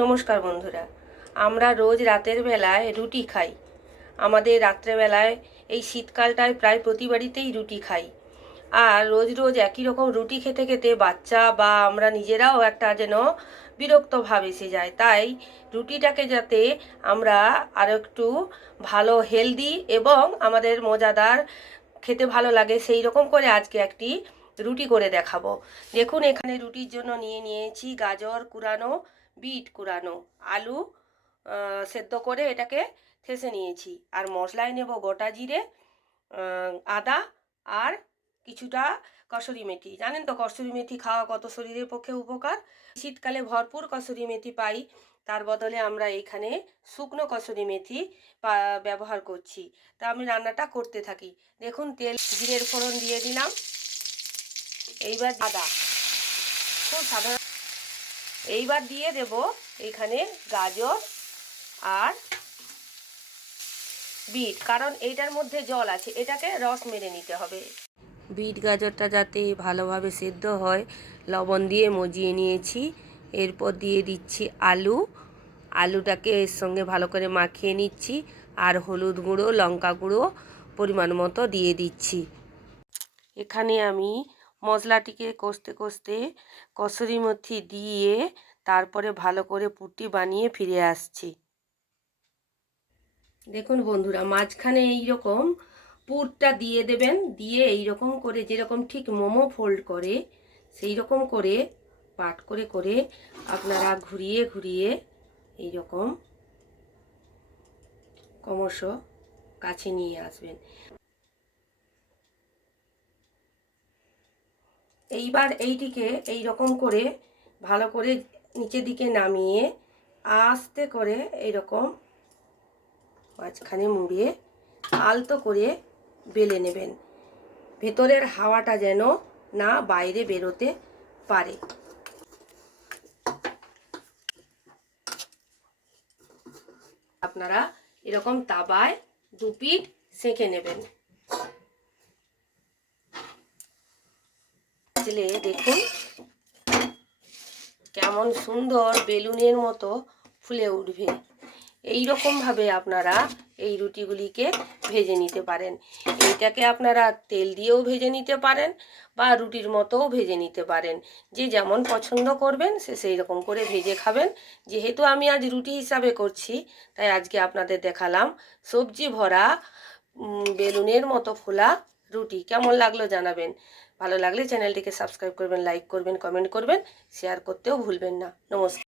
নমস্কার বন্ধুরা, আমরা রোজ রাতের বেলায় রুটি খাই। আমাদের রাত্রেবেলায় এই শীতকালটায় প্রায় প্রতি বাড়িতেই রুটি খাই। আর রোজ রোজ একই রকম রুটি খেতে খেতে বাচ্চা বা আমরা নিজেরাও একটা যেন বিরক্ত ভাব এসে যায়। তাই রুটিটাকে যাতে আমরা আরও একটু ভালো হেলদি এবং আমাদের মজাদার খেতে ভালো লাগে সেই রকম করে আজকে একটি রুটি করে দেখাবো। দেখুন, এখানে রুটির জন্য নিয়েছি গাজর কুড়ানো, বিট কুড়ানো, আলু সেদ্ধ করে এটাকে থেসে নিয়েছি। আর মশলায় নেব গোটা জিরে, আদা আর কিছুটা কসুরি মেথি। জানেন তো কসুরি মেথি খাওয়া কত শরীরের পক্ষে উপকার। শীতকালে ভরপুর কসুরি মেথি পাই, তার বদলে আমরা এখানে শুকনো কসুরি মেথি ব্যবহার করছি। তা আমি রান্নাটা করতে থাকি। দেখুন, তেল জিরের ফোড়ন দিয়ে দিলাম। এইবার আদা, খুব সাধারণ। এইবার দিয়ে দেব এখানে গাজর আর বিট, কারণ এইটার মধ্যে জল আছে, এটাকে রস মেরে নিতে হবে। বিট গাজরটা যাতে ভালোভাবে সেদ্ধ হয় লবণ দিয়ে মজিয়ে নিয়েছি। এরপর দিয়ে দিচ্ছি আলুটাকে এর সঙ্গে ভালো করে মাখিয়ে নিচ্ছি। আর হলুদ গুঁড়ো, লঙ্কা গুঁড়ো পরিমাণ মতো দিয়ে দিচ্ছি। এখানে আমি মশলাটিকে কষতে কষতে কসুরি মেথি দিয়ে তারপরে ভালো করে পুটি বানিয়ে ফিরে আসছি। দেখুন বন্ধুরা, মাঝখানে এইরকম পুরটা দিয়ে দেবেন। দিয়ে এইরকম করে, যেরকম ঠিক মোমো ফোল্ড করে সেই রকম করে পাট করে করে আপনারা ঘুরিয়ে ঘুরিয়ে এইরকম ক্রমশ কাছে নিয়ে আসবেন। এইবার এইটিকে এই রকম করে ভালো করে নিচের দিকে নামিয়ে আস্তে করে এইরকম মাঝখানে মুড়িয়ে আলতো করে বেলে নেবেন, ভেতরের হাওয়াটা যেন না বাইরে বেরোতে পারে। আপনারা এরকম তাওয়ায় দু পিঠ সেঁকে নেবেন। দেখুন কেমন সুন্দর বেলুনের মতো ফুলে উঠবে। এই রকমভাবে আপনারা এই রুটিগুলিকে ভেজে নিতে পারেন। এইটাকে আপনারা তেল দিয়েও ভেজে নিতে পারেন বা রুটির মতোও ভেজে নিতে পারেন। যে যেমন পছন্দ করবেন সে সেই রকম করে ভেজে খাবেন। যেহেতু আমি আজ রুটি হিসাবে করছি, তাই আজকে আপনাদের দেখালাম সবজি ভরা বেলুনের মতো ফোলা রুটি। কেমন লাগলো জানাবেন। ভালো লাগলে চ্যানেলটিকে সাবস্ক্রাইব করবেন, লাইক করবেন, কমেন্ট করবেন, শেয়ার করতেও ভুলবেন না। নমস্কার।